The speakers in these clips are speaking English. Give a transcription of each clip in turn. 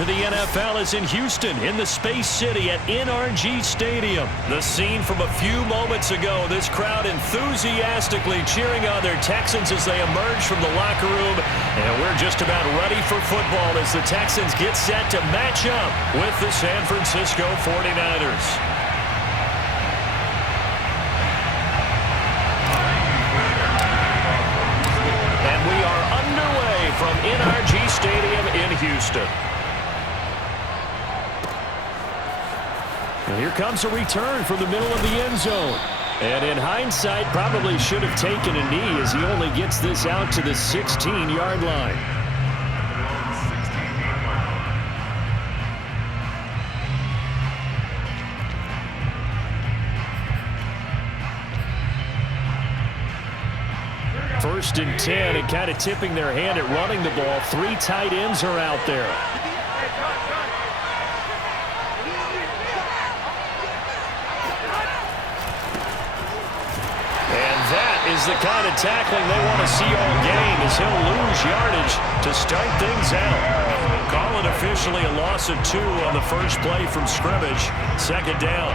to the NFL is in Houston, in the Space City at NRG Stadium. The scene from a few moments ago, this crowd enthusiastically cheering on their Texans as they emerge from the locker room. And we're just about ready for football as the Texans get set to match up with the San Francisco 49ers. From NRG Stadium in Houston. And here comes a return from the middle of the end zone. And in hindsight, probably should have taken a knee as he only gets this out to the 16-yard line. First and 10, and kind of tipping their hand at running the ball. Three tight ends are out there. And that is the kind of tackling they want to see all game, as he'll lose yardage to start things out. Call it officially a loss of 2 on the first play from scrimmage. Second down.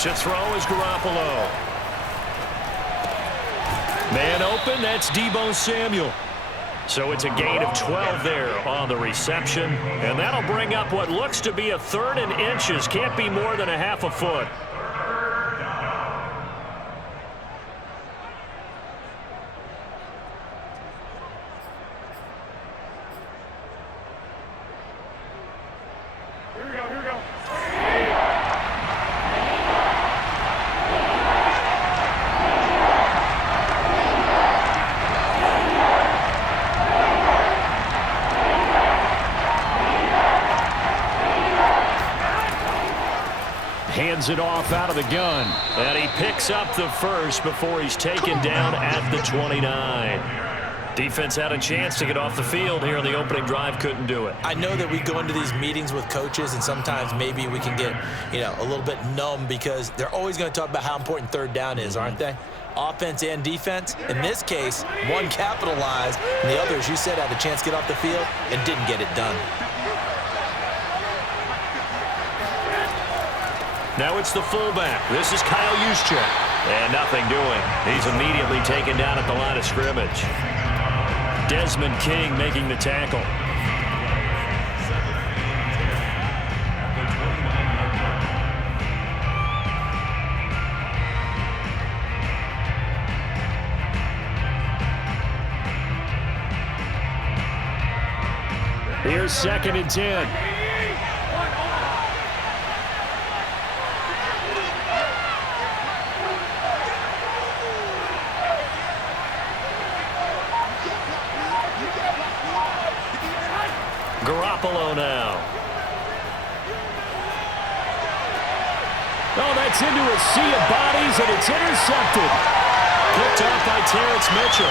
To throw is Garoppolo. Man open, that's Deebo Samuel. So it's a gain of 12 there on the reception. And that'll bring up what looks to be a 3rd and inches. Can't be more than a half a foot. Hands it off out of the gun. And he picks up the first before he's taken down at the 29. Defense had a chance to get off the field here in the opening drive. Couldn't do it. I know that we go into these meetings with coaches, and sometimes maybe we can get, a little bit numb because they're always going to talk about how important 3rd down is, aren't they? Offense and defense. In this case, one capitalized, and the other, as you said, had a chance to get off the field and didn't get it done. Now it's the fullback. This is Kyle Juszczyk. And nothing doing. He's immediately taken down at the line of scrimmage. Desmond King making the tackle. Here's 2nd and 10. Garoppolo now. Oh, that's into a sea of bodies, and it's intercepted. Picked off by Terrence Mitchell.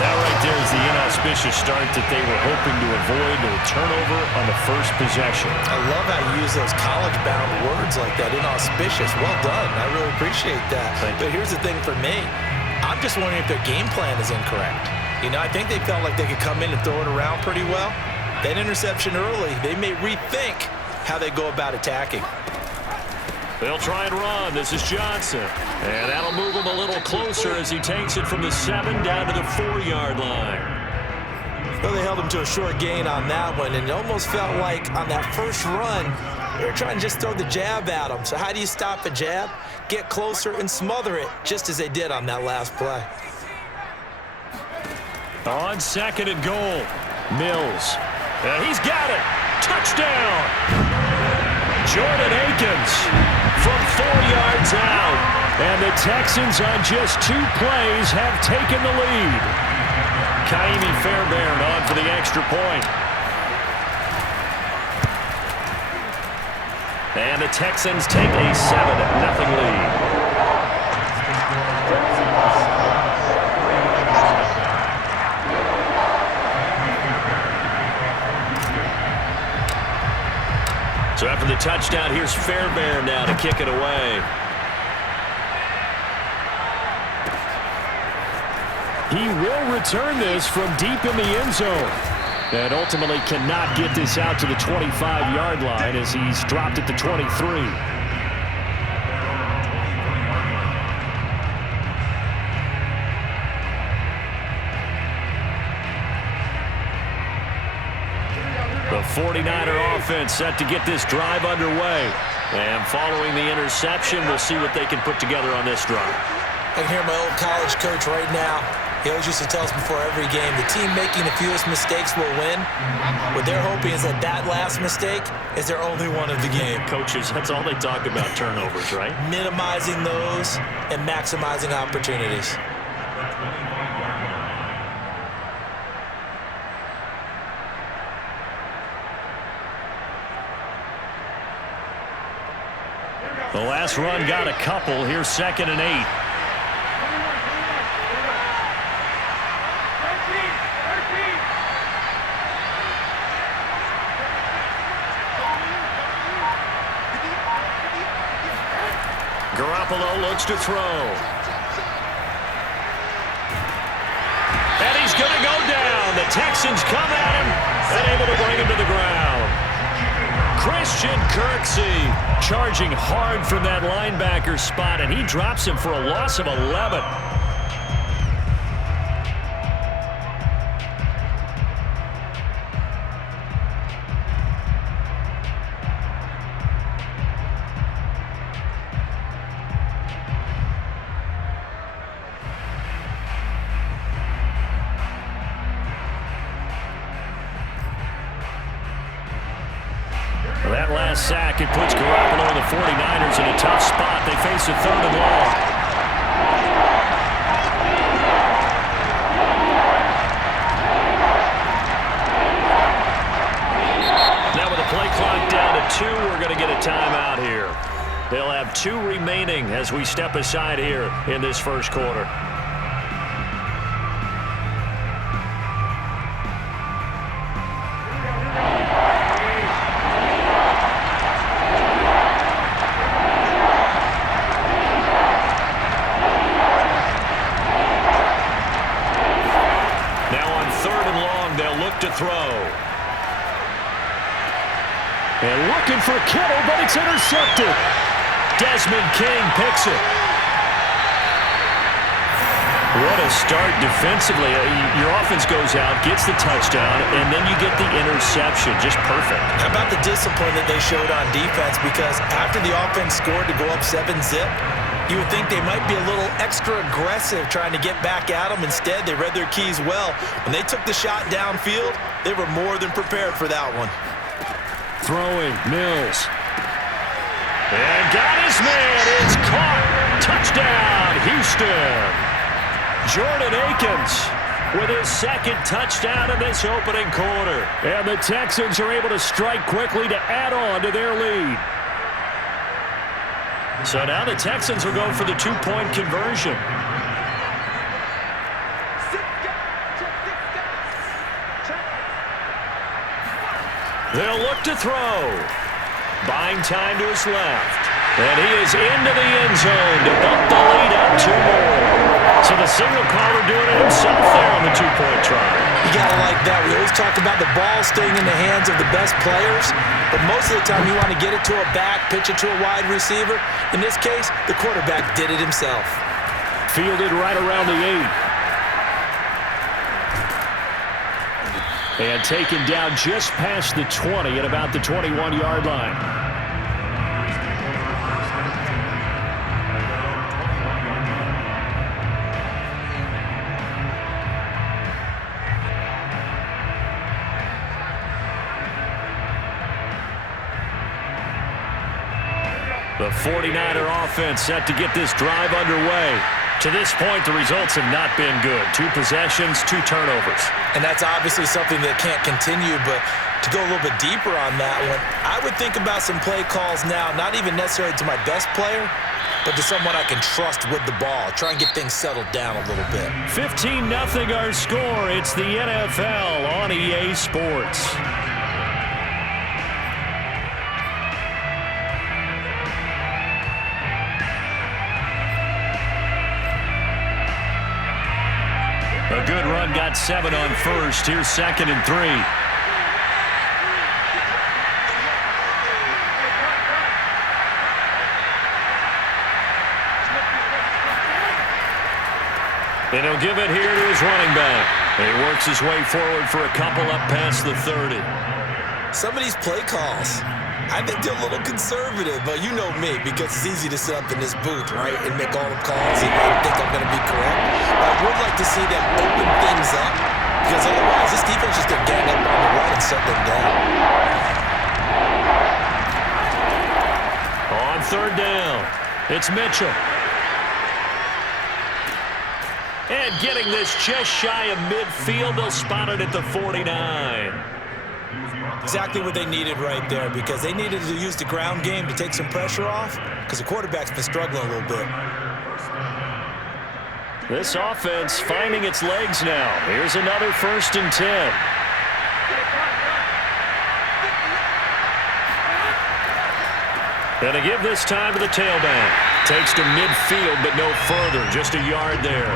That right there is the inauspicious start that they were hoping to avoid, a turnover on the first possession. I love how you use those college-bound words like that, inauspicious. Well done. I really appreciate that. But here's the thing for me. I'm just wondering if their game plan is incorrect. I think they felt like they could come in and throw it around pretty well. That interception early, they may rethink how they go about attacking. They'll try and run. This is Johnson. And that'll move him a little closer as he takes it from the 7 down to the 4-yard line. Well, they held him to a short gain on that one, and it almost felt like on that first run, they were trying to just throw the jab at him. So how do you stop a jab? Get closer and smother it, just as they did on that last play. On 2nd and goal, Mills. And he's got it. Touchdown. Jordan Akins from 4 yards out. And the Texans on just 2 plays have taken the lead. Kaimi Fairbairn on for the extra point. And the Texans take a 7-0 lead. So after the touchdown, here's Fairbairn now to kick it away. He will return this from deep in the end zone. And ultimately cannot get this out to the 25-yard line as he's dropped at the 23. The 49er offense set to get this drive underway. And following the interception, we'll see what they can put together on this drive. I can hear my old college coach right now. He always used to tell us before every game, the team making the fewest mistakes will win. What they're hoping is that that last mistake is their only one of the game. Coaches, that's all they talk about, turnovers, right? Minimizing those and maximizing opportunities. The last run got a couple. Here's 2nd and 8. Garoppolo looks to throw. And he's going to go down. The Texans come at him and able to bring him to the ground. Christian Kirksey charging hard from that linebacker spot, and he drops him for a loss of 11. That last sack, it puts Garoppolo and the 49ers in a tough spot. They face a 3rd and long. Now with the play clock down to 2, we're going to get a timeout here. They'll have 2 remaining as we step aside here in this first quarter. To throw. And looking for Kittle, but it's intercepted. Desmond King picks it. What a start defensively. Your offense goes out, gets the touchdown, and then you get the interception. Just perfect. How about the discipline that they showed on defense? Because after the offense scored to go up 7-zip, you would think they might be a little extra aggressive trying to get back at them. Instead, they read their keys well. When they took the shot downfield, they were more than prepared for that one. Throwing, Mills. And got his man. It's caught. Touchdown, Houston. Jordan Akins with his 2nd touchdown in this opening quarter. And the Texans are able to strike quickly to add on to their lead. So now the Texans will go for the 2-point conversion. They'll look to throw. Buying time to his left. And he is into the end zone to bump the lead up 2 more. So the signal caller doing it himself there on the 2-point try. You got to like that. We always talk about the ball staying in the hands of the best players, but most of the time you want to get it to a back, pitch it to a wide receiver. In this case, the quarterback did it himself. Fielded right around the 8. And taken down just past the 20 at about the 21-yard line. The 49er offense set to get this drive underway. To this point, the results have not been good. 2 possessions, 2 turnovers. And that's obviously something that can't continue, but to go a little bit deeper on that one, I would think about some play calls now, not even necessarily to my best player, but to someone I can trust with the ball. Try and get things settled down a little bit. 15-0 our score. It's the NFL on EA Sports. A good run, got 7 on first. Here's 2nd and 3. And he'll give it here to his running back. And he works his way forward for a couple up past the 30. Some of these play calls, I think they're a little conservative, but you know me, because it's easy to sit up in this booth, right, and make all the calls and think I'm going to be correct. But I would like to see them open things up, because otherwise this defense is going to gang up on the run and shut them down. On 3rd down, it's Mitchell. And getting this just shy of midfield, they'll spot it at the 49. Exactly what they needed right there, because they needed to use the ground game to take some pressure off, because the quarterback's been struggling a little bit. This offense finding its legs now. Here's another 1st and 10. And to give this time to the tailback. Takes to midfield, but no further. Just a yard there.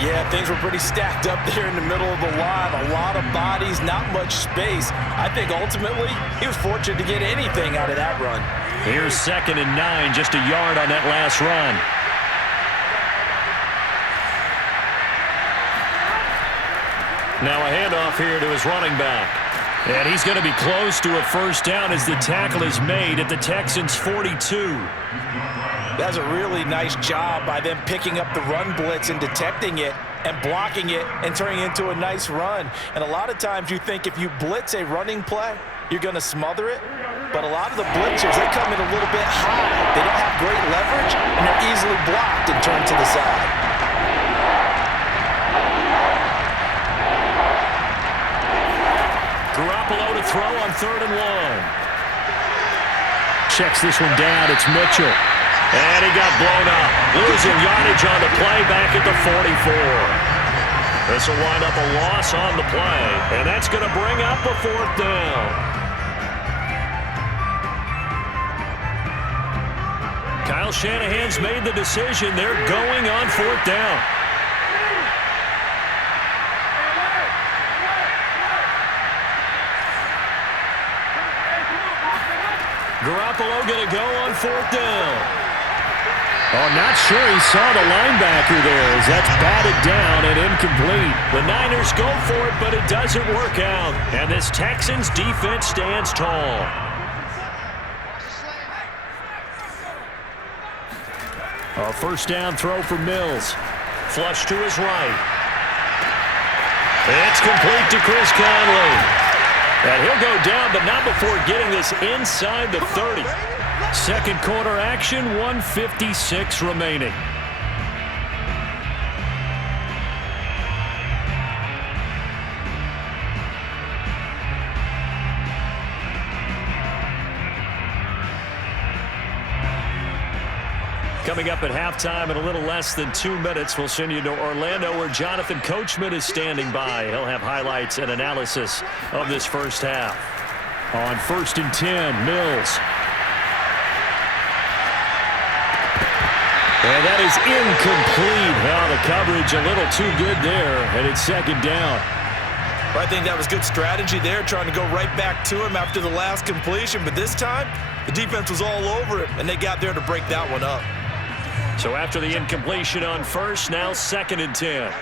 Yeah, things were pretty stacked up there in the middle of the line. A lot of bodies, not much space. I think ultimately he was fortunate to get anything out of that run. Here's 2nd and 9, just a yard on that last run. Now a handoff here to his running back. And he's going to be close to a 1st down as the tackle is made at the Texans' 42. That's a really nice job by them picking up the run blitz and detecting it and blocking it and turning it into a nice run. And a lot of times you think if you blitz a running play, you're going to smother it. But a lot of the blitzers, they come in a little bit high. They don't have great leverage, and they're easily blocked and turned to the side. Garoppolo to throw on 3rd and 1. Checks this one down. It's Mitchell. And he got blown up. Losing yardage on the play back at the 44. This will wind up a loss on the play. And that's going to bring up a 4th down. Kyle Shanahan's made the decision. They're going on 4th down. Garoppolo going to go on 4th down. Oh, not sure he saw the linebacker there as that's batted down and incomplete. The Niners go for it, but it doesn't work out. And this Texans defense stands tall. A 1st down throw for Mills. Flush to his right. It's complete to Chris Conley. And he'll go down, but not before getting this inside the 30. 2nd quarter action, 1:56 remaining. Coming up at halftime in a little less than 2 minutes, we'll send you to Orlando where Jonathan Coachman is standing by. He'll have highlights and analysis of this 1st half. On 1st and 10, Mills. And that is incomplete. Well, the coverage a little too good there, and it's 2nd down. I think that was good strategy there, trying to go right back to him after the last completion. But this time, the defense was all over it, and they got there to break that one up. So after the incompletion on 1st, now 2nd and 10.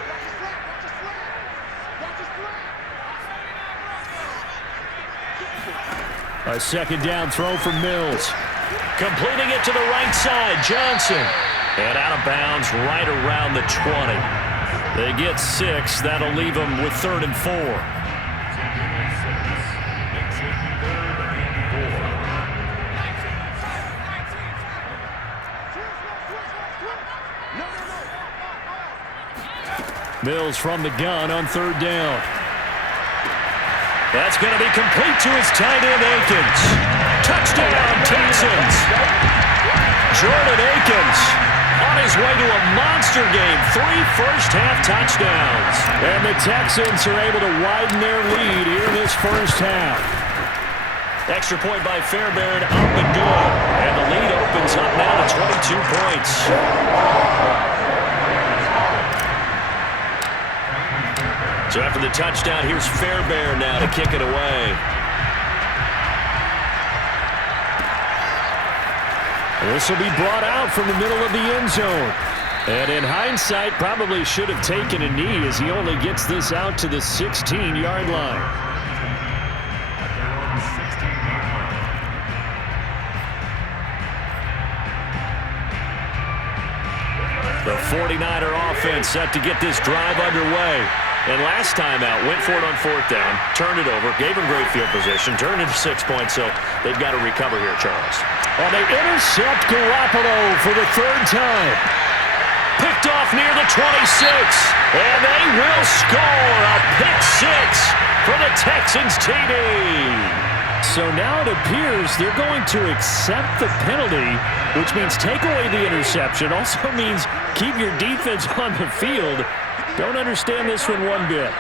A 2nd down throw for Mills. Completing it to the right side, Johnson. And out of bounds right around the 20. They get 6. That'll leave them with 3rd and 4. Mills from the gun on 3rd down. That's going to be complete to his tight end, Akins. Touchdown, Texans. Jordan Akins on his way to a monster game. 3 first-half touchdowns. And the Texans are able to widen their lead here in this first half. Extra point by Fairbairn, up and good. And the lead opens up now to 22 points. So after the touchdown, here's Fairbairn now to kick it away. This will be brought out from the middle of the end zone. And in hindsight, probably should have taken a knee as he only gets this out to the 16-yard line. The 49er offense set to get this drive underway. And last time out, went for it on 4th down, turned it over, gave him great field position, turned it to 6 points, so they've got to recover here, Charles. And they intercept Garoppolo for the 3rd time. Picked off near the 26, and they will score a pick 6 for the Texans TD. So now it appears they're going to accept the penalty, which means take away the interception. Also means keep your defense on the field. Don't understand this one one bit.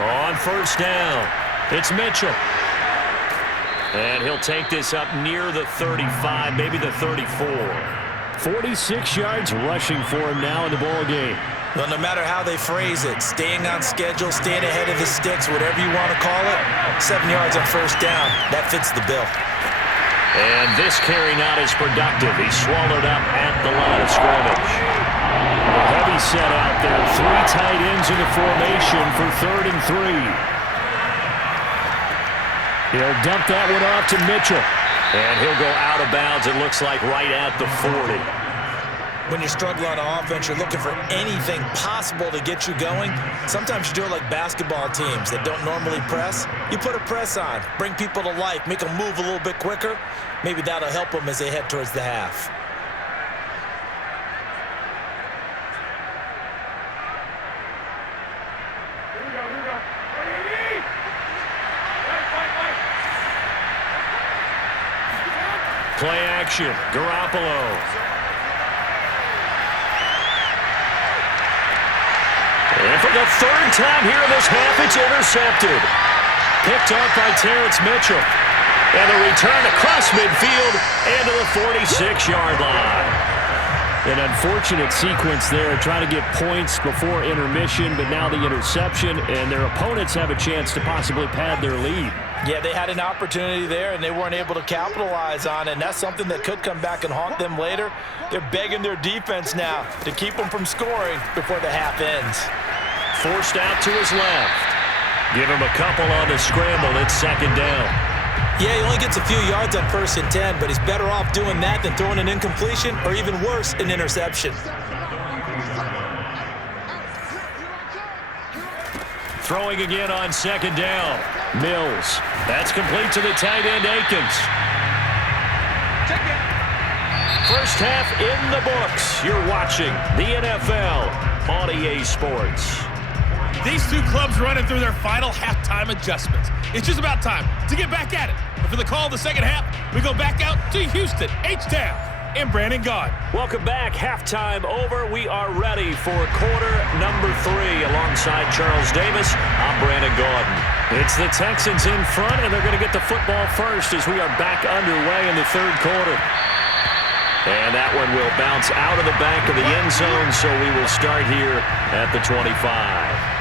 On 1st down, it's Mitchell. And he'll take this up near the 35, maybe the 34. 46 yards rushing for him now in the ball game. Well, no matter how they phrase it, staying on schedule, staying ahead of the sticks, whatever you want to call it, 7 yards on 1st down, that fits the bill. And this carry not as productive. He's swallowed up at the line of scrimmage. A heavy set out there. 3 tight ends in the formation for 3rd and 3. He'll dump that one off to Mitchell. And he'll go out of bounds, it looks like, right at the 40. When you struggle on offense, you're looking for anything possible to get you going. Sometimes you do it like basketball teams that don't normally press. You put a press on, bring people to life, make them move a little bit quicker. Maybe that'll help them as they head towards the half. Play action, Garoppolo. And for the 3rd time here in this half, it's intercepted. Picked off by Terrence Mitchell. And the return across midfield and to the 46-yard line. An unfortunate sequence there, trying to get points before intermission, but now the interception, and their opponents have a chance to possibly pad their lead. Yeah, they had an opportunity there, and they weren't able to capitalize on it, and that's something that could come back and haunt them later. They're begging their defense now to keep them from scoring before the half ends. Forced out to his left. Give him a couple on the scramble. It's 2nd down. Yeah, he only gets a few yards on 1st and 10, but he's better off doing that than throwing an incompletion or even worse, an interception. Throwing again on 2nd down. Mills. That's complete to the tight end, Akins. First half in the books. You're watching the NFL on EA Sports. These two clubs running through their final halftime adjustments. It's just about time to get back at it. But for the call of the 2nd half, we go back out to Houston, H-Town, and Brandon Gaudin. Welcome back. Halftime over. We are ready for quarter number 3. Alongside Charles Davis, I'm Brandon Gaudin. It's the Texans in front, and they're going to get the football first as we are back underway in the 3rd quarter. And that one will bounce out of the back of the end zone, so we will start here at the 25.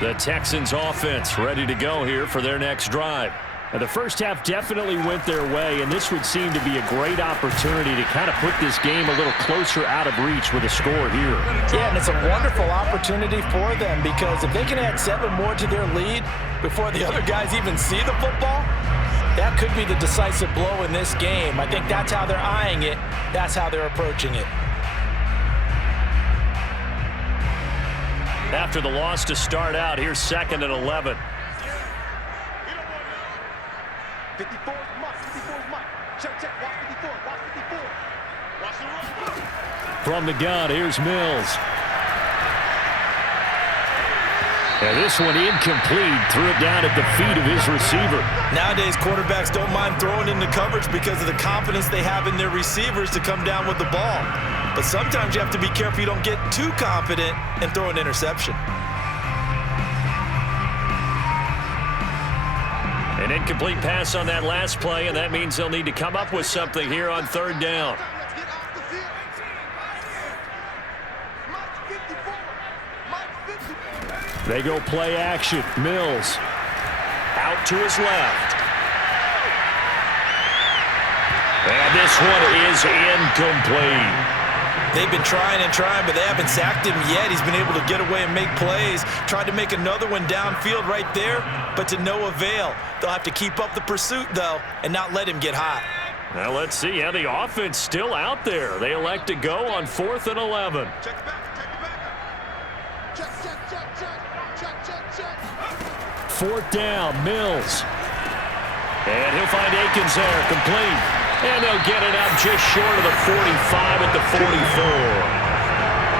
The Texans offense ready to go here for their next drive. And the first half definitely went their way, and this would seem to be a great opportunity to kind of put this game a little closer out of reach with a score here. Yeah, and it's a wonderful opportunity for them because if they can add 7 more to their lead before the other guys even see the football, That could be the decisive blow in this game. I think that's how they're eyeing it. That's how they're approaching it. After the loss to start out, here's 2nd and 11. 54 is Mike. 54 is Mike. Check, check. Watch 54. Watch 54. Watch the run. From the gun, here's Mills. And this one incomplete. Threw it down at the feet of his receiver. Nowadays, quarterbacks don't mind throwing into coverage because of the confidence they have in their receivers to come down with the ball. But sometimes you have to be careful you don't get too confident and throw an interception. An incomplete pass on that last play, and that means they'll need to come up with something here on 3rd down. They go play action. Mills out to his left. And this one is incomplete. They've been trying and trying, but they haven't sacked him yet. He's been able to get away and make plays. Tried to make another one downfield right there, but to no avail. They'll have to keep up the pursuit, though, and not let him get hot. Now let's see how the offense still out there. They elect to go on 4th and 11. Check the back. Check the back. Check, check, check, check. Check, check, check. 4th down, Mills. And he'll find Akins there, complete. And they'll get it up just short of the 45 at the 44.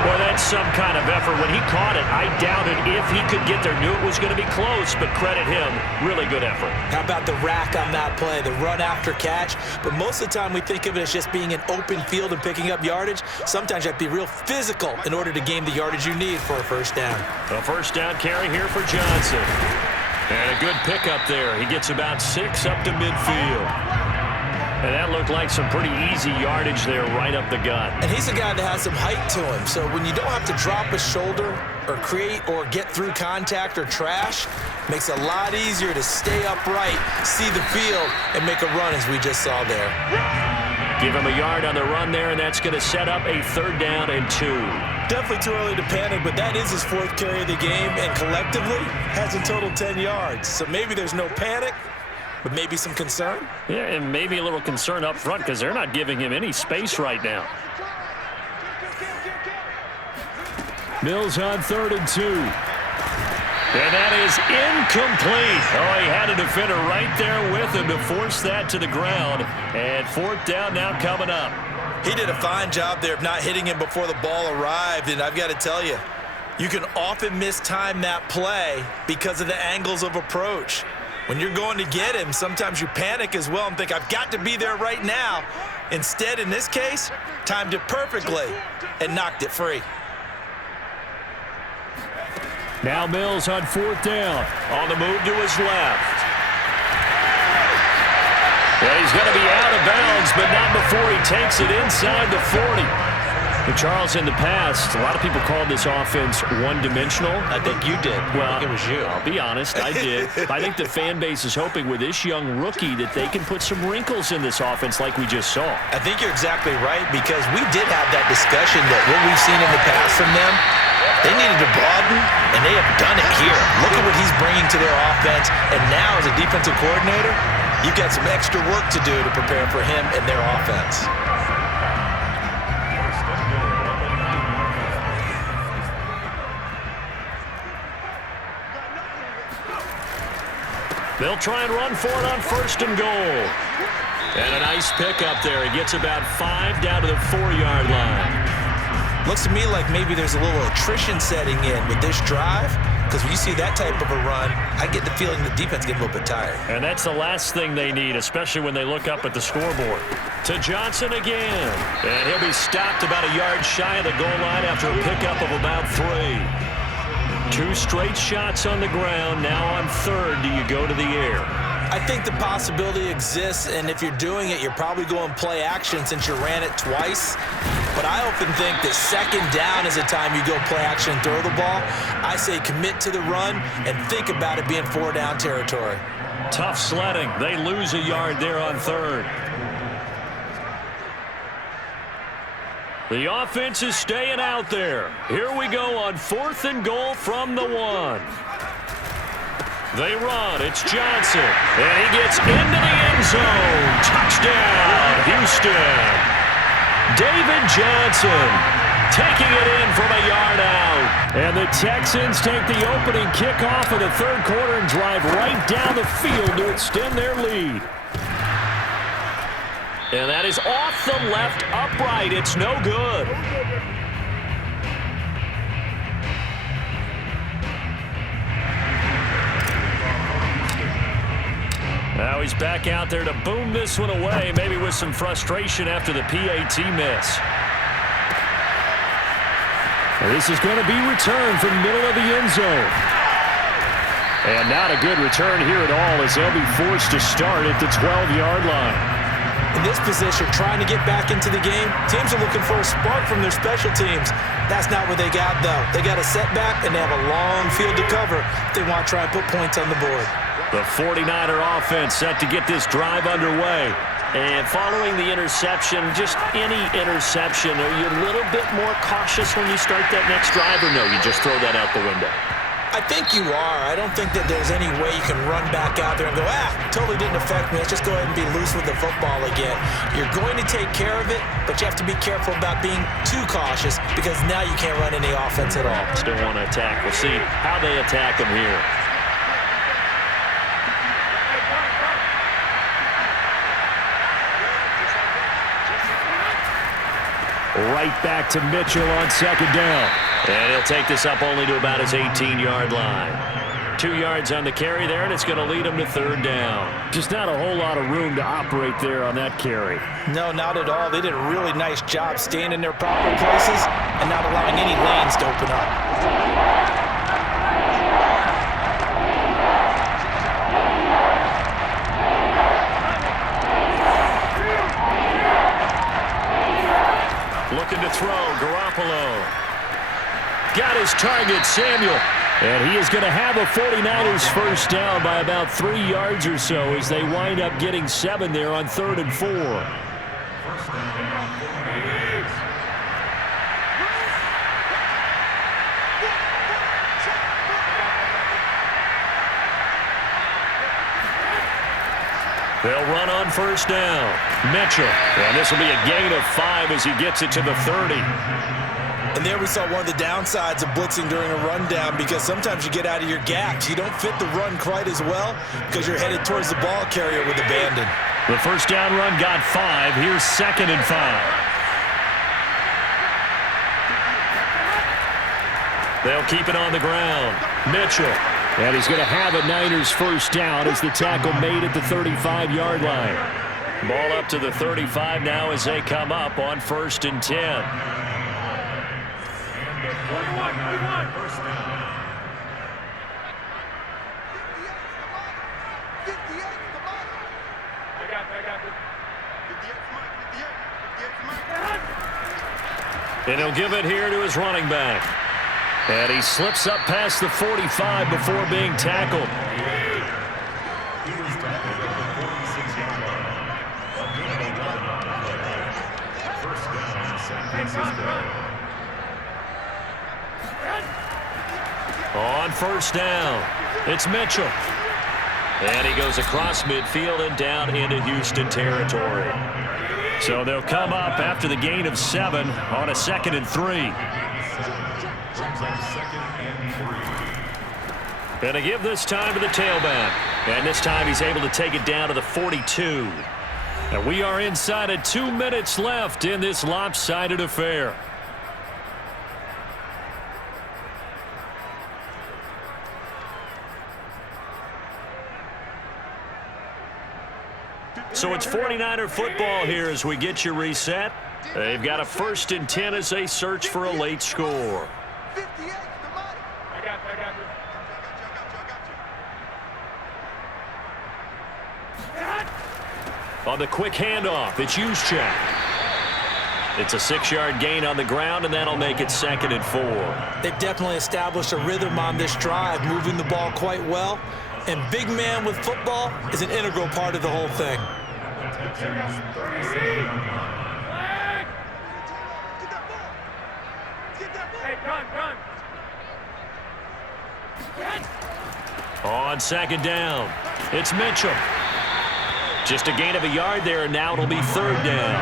Well, that's some kind of effort. When he caught it, I doubted if he could get there. Knew it was going to be close, but credit him. Really good effort. How about the rack on that play, the run after catch? But most of the time we think of it as just being an open field and picking up yardage. Sometimes you have to be real physical in order to gain the yardage you need for a 1st down. A 1st down carry here for Johnson. And a good pickup there. He gets about 6 up to midfield. And that looked like some pretty easy yardage there right up the gut. And he's a guy that has some height to him. So when you don't have to drop a shoulder or create or get through contact or trash, makes it a lot easier to stay upright, see the field, and make a run as we just saw there. Give him a yard on the run there, and that's going to set up a 3rd down and 2. Definitely too early to panic, but that is his 4th carry of the game, and collectively has a total 10 yards. So maybe there's no panic, but maybe some concern? Yeah, and maybe a little concern up front because they're not giving him any space right now. Mills on 3rd and 2. And that is incomplete. Oh, he had a defender right there with him to force that to the ground. And 4th down now coming up. He did a fine job there of not hitting him before the ball arrived, and I've got to tell you, you can often mistime that play because of the angles of approach. When you're going to get him, sometimes you panic as well and think, I've got to be there right now. Instead, in this case, timed it perfectly and knocked it free. Now Mills on 4th down. On the move to his left. Yeah, he's going to be out of bounds, but not before he takes it inside the 40. And Charles, in the past, a lot of people called this offense one-dimensional. I think you did. Well, I think it was you. I'll be honest, I did. I think the fan base is hoping with this young rookie that they can put some wrinkles in this offense like we just saw. I think you're exactly right, because we did have that discussion that what we've seen in the past from them, they needed to broaden, and they have done it here. Look at what he's bringing to their offense, and now as a defensive coordinator, you've got some extra work to do to prepare for him and their offense. They'll try and run for it on 1st and goal. And a nice pickup there. He gets about 5 down to the 4-yard line. Looks to me like maybe there's a little attrition setting in with this drive, because when you see that type of a run, I get the feeling the defense gets a little bit tired. And that's the last thing they need, especially when they look up at the scoreboard. To Johnson again. And he'll be stopped about a yard shy of the goal line after a pickup of about 3. 2 straight shots on the ground. Now on 3rd, do you go to the air? I think the possibility exists, and if you're doing it, you're probably going play action since you ran it twice. But I often think that 2nd down is the time you go play action and throw the ball. I say commit to the run and think about it being 4-down territory. Tough sledding. They lose a yard there on 3rd. The offense is staying out there. Here we go on 4th and goal from the 1. They run. It's Johnson. And he gets into the end zone. Touchdown, Houston. David Johnson taking it in from a yard out. And the Texans take the opening kickoff of the third quarter and drive right down the field to extend their lead. And that is off the left upright. It's no good. Now he's back out there to boom this one away, maybe with some frustration after the PAT miss. This is going to be returned from the middle of the end zone. And not a good return here at all, as they'll be forced to start at the 12-yard line. In this position, trying to get back into the game, teams are looking for a spark from their special teams. That's not what they got, though. They got a setback, and they have a long field to cover if they want to try and put points on the board. The 49er offense set to get this drive underway. And following the interception, just any interception, are you a little bit more cautious when you start that next drive, or no, you just throw that out the window? I think you are. I don't think that there's any way you can run back out there and go, totally didn't affect me. Let's just go ahead and be loose with the football again. You're going to take care of it, but you have to be careful about being too cautious because now you can't run any offense at all. Still want to attack. We'll see how they attack them here. Right back to Mitchell on second down. And he'll take this up only to about his 18-yard line. 2 yards on the carry there, and it's going to lead him to third down. Just not a whole lot of room to operate there on that carry. No, not at all. They did a really nice job staying in their proper places and not allowing any lanes to open up. Looking to throw, Garoppolo. Got his target, Samuel. And he is going to have a 49ers first down by about 3 yards or so as they wind up getting 7 there on 3rd and 4. They'll run on first down. Mitchell. And this will be a gain of 5 as he gets it to the 30. And there we saw one of the downsides of blitzing during a rundown because sometimes you get out of your gaps. You don't fit the run quite as well because you're headed towards the ball carrier with abandon. The first down run got 5. Here's 2nd and 5. They'll keep it on the ground. Mitchell. And he's going to have a Niners first down as the tackle made at the 35-yard line. Ball up to the 35 now as they come up on 1st and 10. And he'll give it here to his running back. And he slips up past the 45 before being tackled. On first down, it's Mitchell. And he goes across midfield and down into Houston territory. So they'll come up after the gain of 7 on a 2nd and 3. And to give this time to the tailback. And this time he's able to take it down to the 42. And we are inside of 2 minutes left in this lopsided affair. So it's 49er football here as we get you reset. They've got a 1st and 10 as they search for a late score. On the quick handoff, it's Juszczyk. It's a 6-yard gain on the ground, and that'll make it 2nd and 4. They've definitely established a rhythm on this drive, moving the ball quite well. And big man with football is an integral part of the whole thing. On second down, it's Mitchell. Just a gain of a yard there, and now it'll be third down.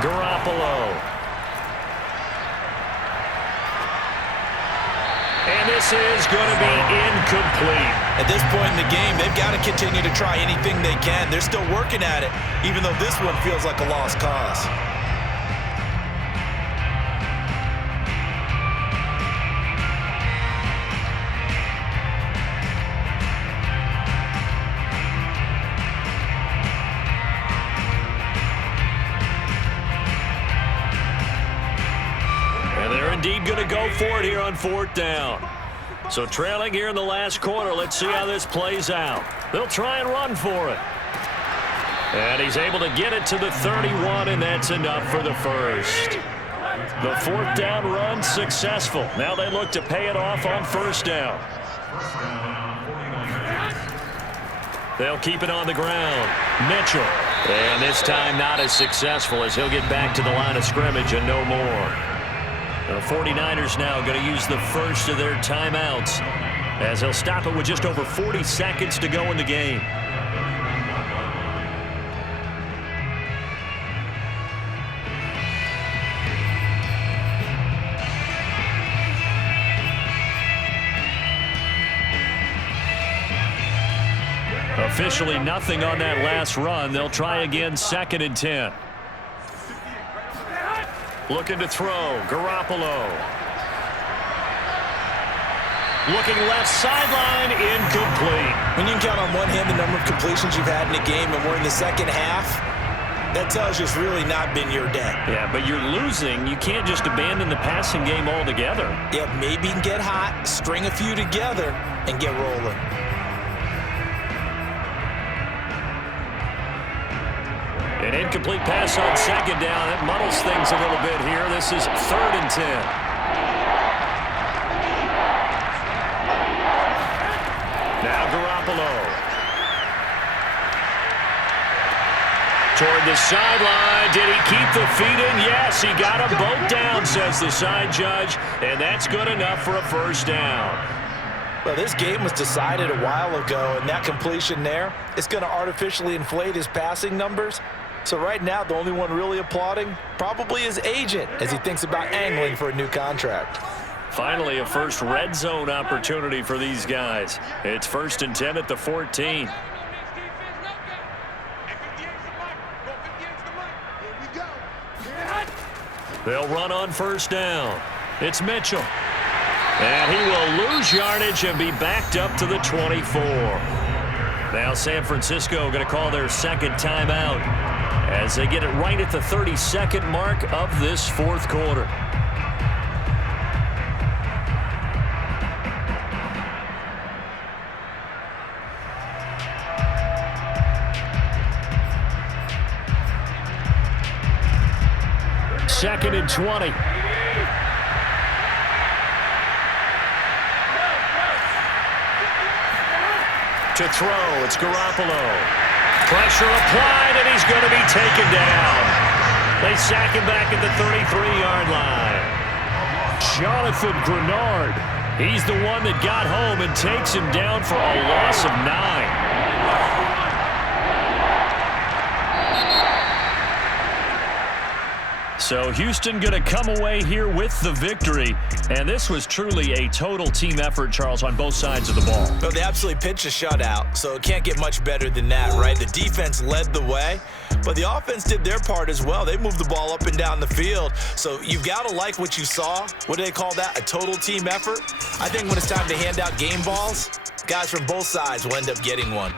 Garoppolo. And this is going to be incomplete. At this point in the game, they've got to continue to try anything they can. They're still working at it, even though this one feels like a lost cause. And they're indeed going to go for it here on fourth down. So trailing here in the last quarter, let's see how this plays out. They'll try and run for it. And he's able to get it to the 31, and that's enough for the first. The fourth down run successful. Now they look to pay it off on first down. They'll keep it on the ground. Mitchell. And this time not as successful as he'll get back to the line of scrimmage and no more. The 49ers now going to use the first of their timeouts as they'll stop it with just over 40 seconds to go in the game. Officially nothing on that last run. They'll try again, second and 10. Looking to throw, Garoppolo. Looking left sideline, incomplete. When you can count on one hand the number of completions you've had in a game and we're in the second half, that tells you it's really not been your day. Yeah, but you're losing. You can't just abandon the passing game altogether. Yeah, maybe you can get hot, string a few together, and get rolling. An incomplete pass on second down. That muddles things a little bit here. This is third and 10. Now Garoppolo. Toward the sideline. Did he keep the feet in? Yes, he got them both down, says the side judge. And that's good enough for a first down. Well, this game was decided a while ago, and that completion there is going to artificially inflate his passing numbers. So right now, the only one really applauding probably his agent as he thinks about angling for a new contract. Finally, a first red zone opportunity for these guys. It's first and 10 at the 14. They'll run on first down. It's Mitchell. And he will lose yardage and be backed up to the 24. Now San Francisco going to call their second timeout as they get it right at the 32nd mark of this fourth quarter. Second and 20. To throw, it's Garoppolo. Pressure applied, and he's going to be taken down. They sack him back at the 33-yard line. Jonathan Grenard, he's the one that got home and takes him down for a loss of 9. So Houston going to come away here with the victory. And this was truly a total team effort, Charles, on both sides of the ball. Well, they absolutely pitched a shutout, so it can't get much better than that, right? The defense led the way, but the offense did their part as well. They moved the ball up and down the field. So you've got to like what you saw. What do they call that? A total team effort? I think when it's time to hand out game balls, guys from both sides will end up getting one.